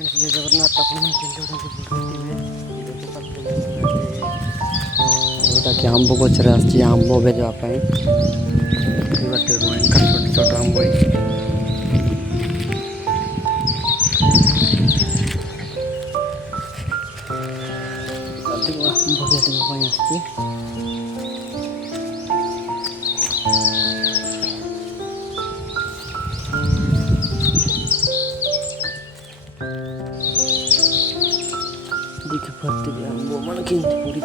friends जय जगन्नाथ आपन जोटा कि आंब गचर आंब भेजा छोट छोट आंब आंब भेजा देखिए आंब मन के पड़ी